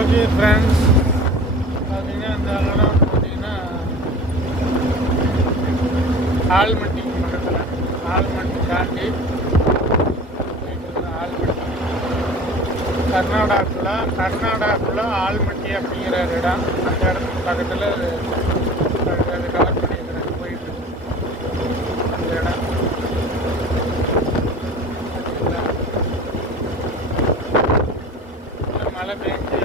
Okay friends, பார்த்தீங்கன்னா இந்த இடம் பார்த்தீங்கன்னா ஆல்மட்டி பக்கத்தில், ஆல்மட்டி தாண்டி ஆல்மட்டி கர்நாடகாக்குள்ள ஆல்மட்டி அப்படிங்கிற இடம். அந்த இடத்துக்கு பக்கத்தில் அது கவர் பண்ணியிருக்கிறேன், போயிட்டு அந்த இடம் மழை பெஞ்சு